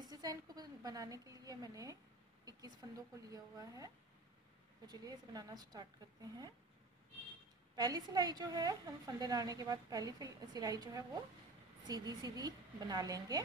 इस डिज़ाइन को बनाने के लिए मैंने 21 फंदों को लिया हुआ है। तो चलिए इसे बनाना स्टार्ट करते हैं। पहली सिलाई जो है, हम फंदे डालने के बाद पहली सिलाई जो है वो सीधी सीधी बना लेंगे।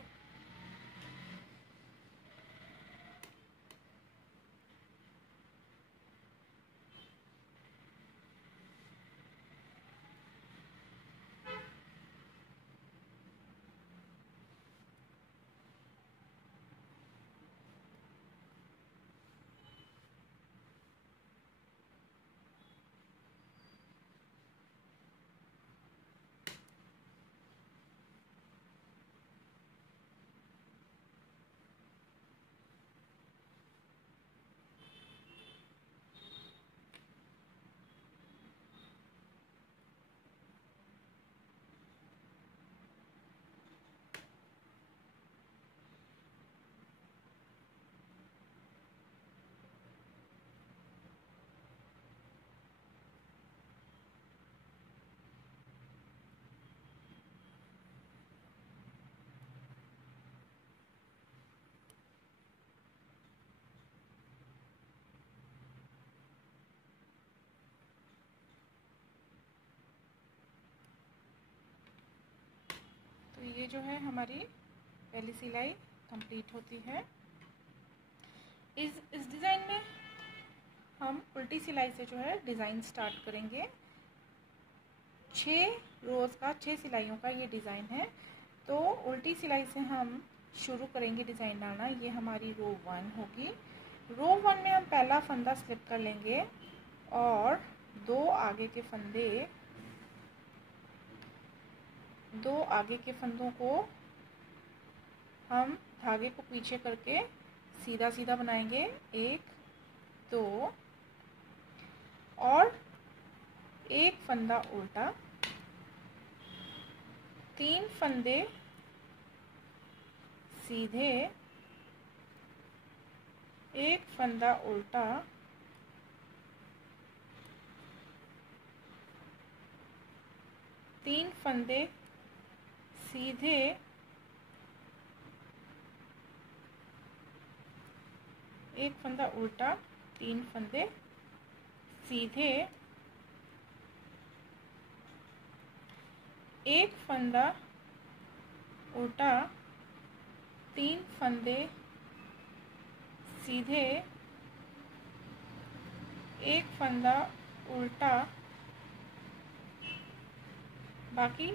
ये जो है हमारी पहली सिलाई कंप्लीट होती है। इस डिज़ाइन में हम उल्टी सिलाई से जो है डिज़ाइन स्टार्ट करेंगे। 6 रोज़ का 6 सिलाइयों का ये डिज़ाइन है। तो उल्टी सिलाई से हम शुरू करेंगे डिज़ाइन डालना। ये हमारी रो 1 होगी। रो 1 में हम पहला फंदा स्लिप कर लेंगे और दो आगे के फंदों को हम धागे को पीछे करके सीधा सीधा बनाएंगे। 1 2 और एक फंदा उल्टा, 3 फंदे सीधे, एक फंदा उल्टा, तीन फंदे सीधे, एक फंदा उल्टा, 3 फंदे सीधे, एक फंदा उल्टा, 3 फंदे सीधे, एक फंदा उल्टा, बाकी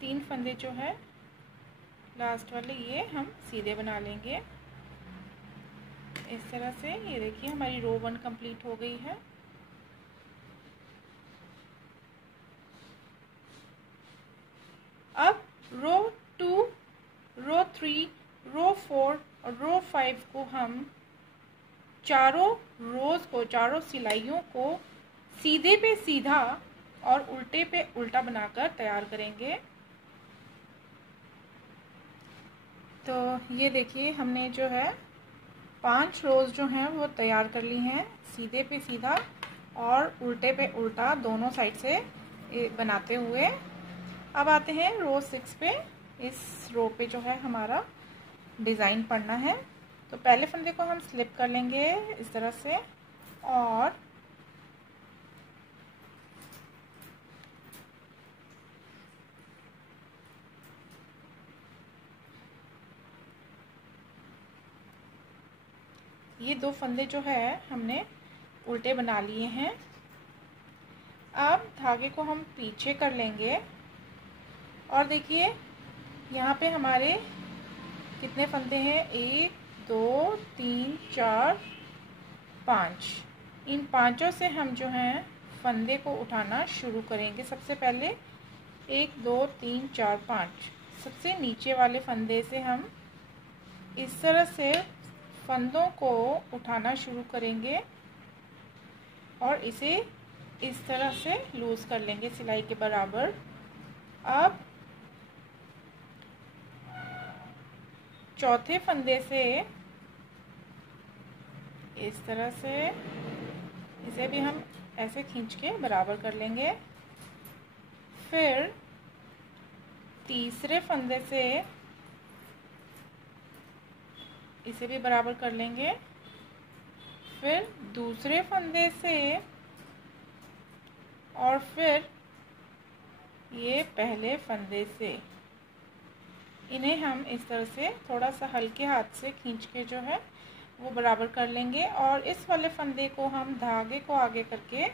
3 फंदे जो है लास्ट वाले ये हम सीधे बना लेंगे। इस तरह से ये देखिए हमारी रो 1 कंप्लीट हो गई है। अब रो 2, रो 3, रो 4 और रो 5 को हम चारों रोज को, चारों सिलाइयों को सीधे पे सीधा और उल्टे पे उल्टा बनाकर तैयार करेंगे। तो ये देखिए हमने जो है 5 रोज जो हैं वो तैयार कर ली हैं, सीधे पे सीधा और उल्टे पे उल्टा दोनों साइड से बनाते हुए। अब आते हैं रो 6 पे। इस रो पे जो है हमारा डिज़ाइन पड़ना है। तो पहले फंदे को हम स्लिप कर लेंगे इस तरह से और ये 2 फंदे जो है हमने उल्टे बना लिए हैं। अब धागे को हम पीछे कर लेंगे और देखिए यहाँ पे हमारे कितने फंदे हैं, 1 2 3 4 5। इन पांचों से हम जो हैं फंदे को उठाना शुरू करेंगे। सबसे पहले 1 2 3 4 5 सबसे नीचे वाले फंदे से हम इस तरह से फंदों को उठाना शुरू करेंगे और इसे इस तरह से लूज कर लेंगे सिलाई के बराबर। अब चौथे फंदे से इस तरह से इसे भी हम ऐसे खींच के बराबर कर लेंगे। फिर तीसरे फंदे से इसे भी बराबर कर लेंगे। फिर दूसरे फंदे से और फिर ये पहले फंदे से इन्हें हम इस तरह से थोड़ा सा हल्के हाथ से खींच के जो है वो बराबर कर लेंगे। और इस वाले फंदे को हम धागे को आगे करके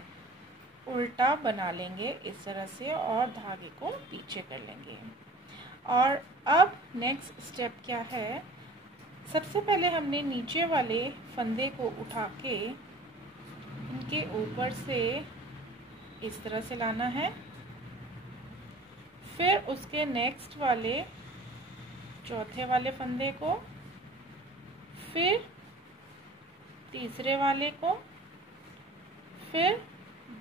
उल्टा बना लेंगे इस तरह से और धागे को पीछे कर लेंगे। और अब नेक्स्ट स्टेप क्या है, सबसे पहले हमने नीचे वाले फंदे को उठा के इनके ऊपर से इस तरह से लाना है। फिर उसके नेक्स्ट वाले चौथे वाले फंदे को, फिर तीसरे वाले को, फिर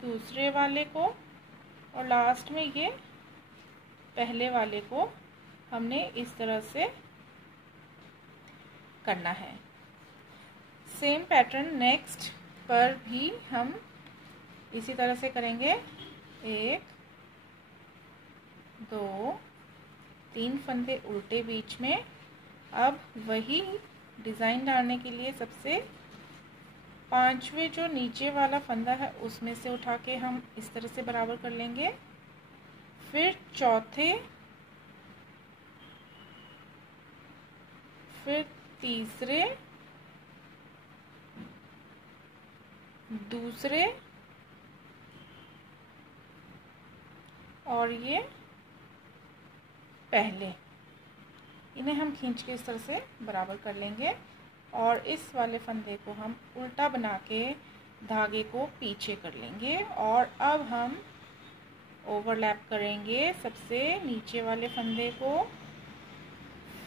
दूसरे वाले को और लास्ट में ये पहले वाले को हमने इस तरह से करना है। सेम पैटर्न नेक्स्ट पर भी हम इसी तरह से करेंगे। 1 2 3 फंदे उल्टे बीच में। अब वही डिज़ाइन डालने के लिए सबसे पांचवें जो नीचे वाला फंदा है उसमें से उठा के हम इस तरह से बराबर कर लेंगे। फिर चौथे, फिर तीसरे, दूसरे और ये पहले, इन्हें हम खींच के इस तरह से बराबर कर लेंगे। और इस वाले फंदे को हम उल्टा बना के धागे को पीछे कर लेंगे। और अब हम ओवरलैप करेंगे सबसे नीचे वाले फंदे को,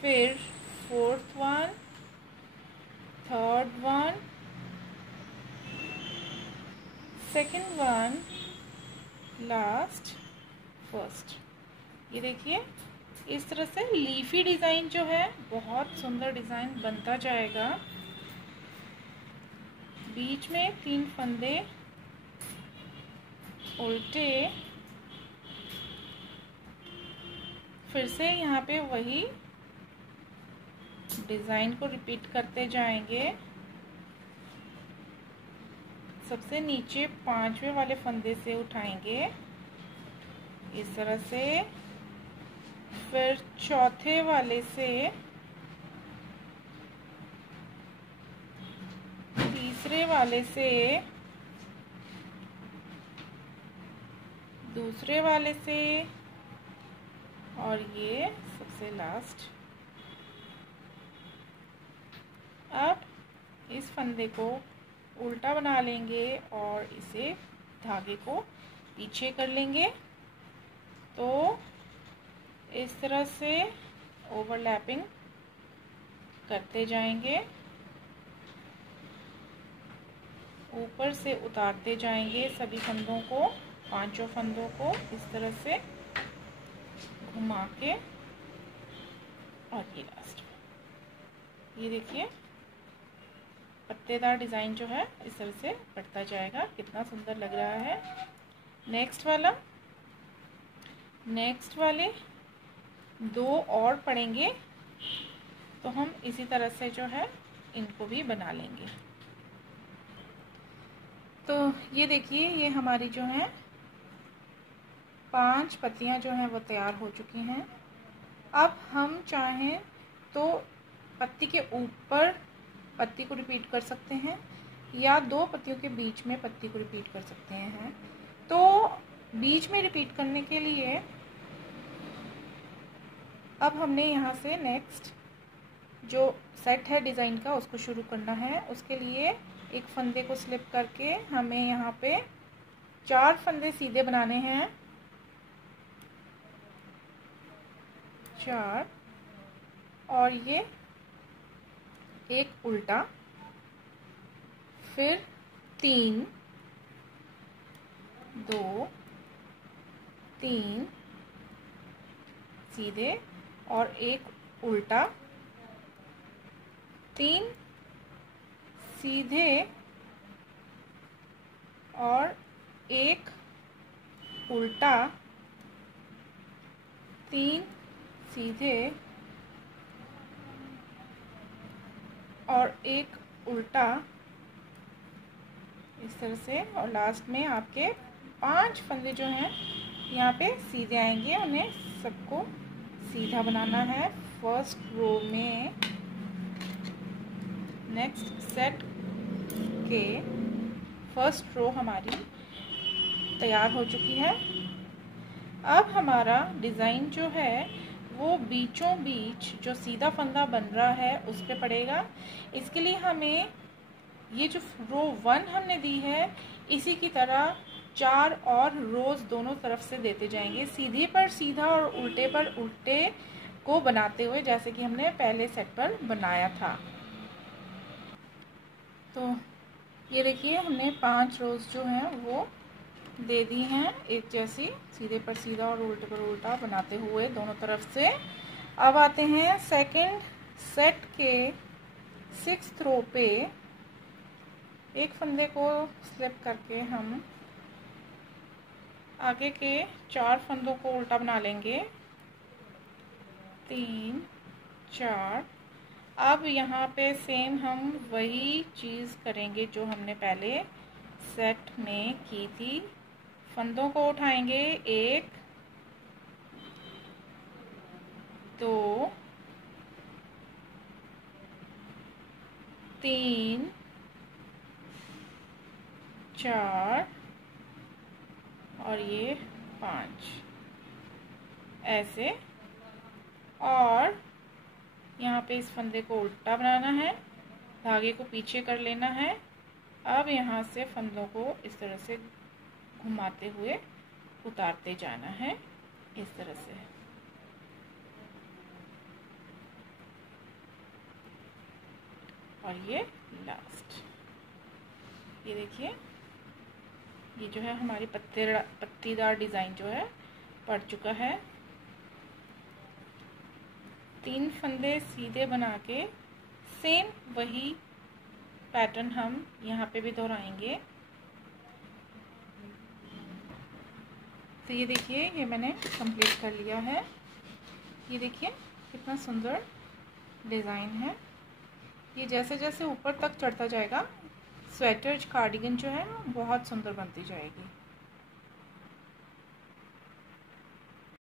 फिर fourth one, third one, second one, last, first. ये देखिए इस तरह से लीफी डिज़ाइन जो है बहुत सुंदर डिज़ाइन बनता जाएगा। बीच में 3 फंदे उल्टे, फिर से यहाँ पे वही डिज़ाइन को रिपीट करते जाएंगे। सबसे नीचे 5वें वाले फंदे से उठाएंगे इस तरह से, फिर चौथे वाले से, तीसरे वाले से, दूसरे वाले से और ये सबसे लास्ट। अब इस फंदे को उल्टा बना लेंगे और इसे धागे को पीछे कर लेंगे। तो इस तरह से ओवरलैपिंग करते जाएंगे, ऊपर से उतारते जाएंगे सभी फंदों को, 5 फंदों को इस तरह से घुमा के। और ये लास्ट, ये देखिए पत्तेदार डिज़ाइन जो है इस तरह से बढ़ता जाएगा, कितना सुंदर लग रहा है। नेक्स्ट वाले 2 और पड़ेंगे तो हम इसी तरह से जो है इनको भी बना लेंगे। तो ये देखिए ये हमारी जो है 5 पत्तियां जो हैं वो तैयार हो चुकी हैं। अब हम चाहें तो पत्ती के ऊपर पत्ती को रिपीट कर सकते हैं या 2 पत्तियों के बीच में पत्ती को रिपीट कर सकते हैं। तो बीच में रिपीट करने के लिए अब हमने यहाँ से नेक्स्ट जो सेट है डिज़ाइन का उसको शुरू करना है। उसके लिए एक फंदे को स्लिप करके हमें यहाँ पे 4 फंदे सीधे बनाने हैं, 4, और ये एक उल्टा, फिर 3, 2, 3 सीधे और एक उल्टा, 3 सीधे और एक उल्टा, 3 सीधे और एक उल्टा इस तरह से, और लास्ट में आपके 5 फंदे जो हैं यहाँ पे सीधे आएंगे। उन्हें सबको सीधा बनाना है। फर्स्ट रो में नेक्स्ट सेट के फर्स्ट रो हमारी तैयार हो चुकी है। अब हमारा डिज़ाइन जो है वो बीचों बीच जो सीधा फंदा बन रहा है उस पे पड़ेगा। इसके लिए हमें ये जो रो 1 हमने दी है, इसी की तरह 4 और रोज दोनों तरफ से देते जाएंगे, सीधे पर सीधा और उल्टे पर उल्टे को बनाते हुए, जैसे कि हमने पहले सेट पर बनाया था। तो ये देखिए हमने 5 रोज जो हैं वो दे दी हैं, एक जैसी सीधे पर सीधा और उल्टे पर उल्टा बनाते हुए दोनों तरफ से। अब आते हैं सेकंड सेट के 6th रो पे। एक फंदे को स्लिप करके हम आगे के 4 फंदों को उल्टा बना लेंगे, 3 4। अब यहाँ पे सेम हम वही चीज़ करेंगे जो हमने पहले सेट में की थी। फंदों को उठाएंगे, 1 2 3 4 और ये 5 ऐसे। और यहाँ पे इस फंदे को उल्टा बनाना है, धागे को पीछे कर लेना है। अब यहाँ से फंदों को इस तरह से घुमाते हुए उतारते जाना है, इस तरह से। और ये लास्ट, ये देखिए ये जो है हमारी पत्तीदार डिज़ाइन जो है पड़ चुका है। 3 फंदे सीधे बना के सेम वही पैटर्न हम यहाँ पे भी दोहराएंगे। तो ये देखिए ये मैंने कंप्लीट कर लिया है। ये देखिए कितना सुंदर डिज़ाइन है। ये जैसे जैसे ऊपर तक चढ़ता जाएगा, स्वेटर कार्डिगन जो है बहुत सुंदर बनती जाएगी।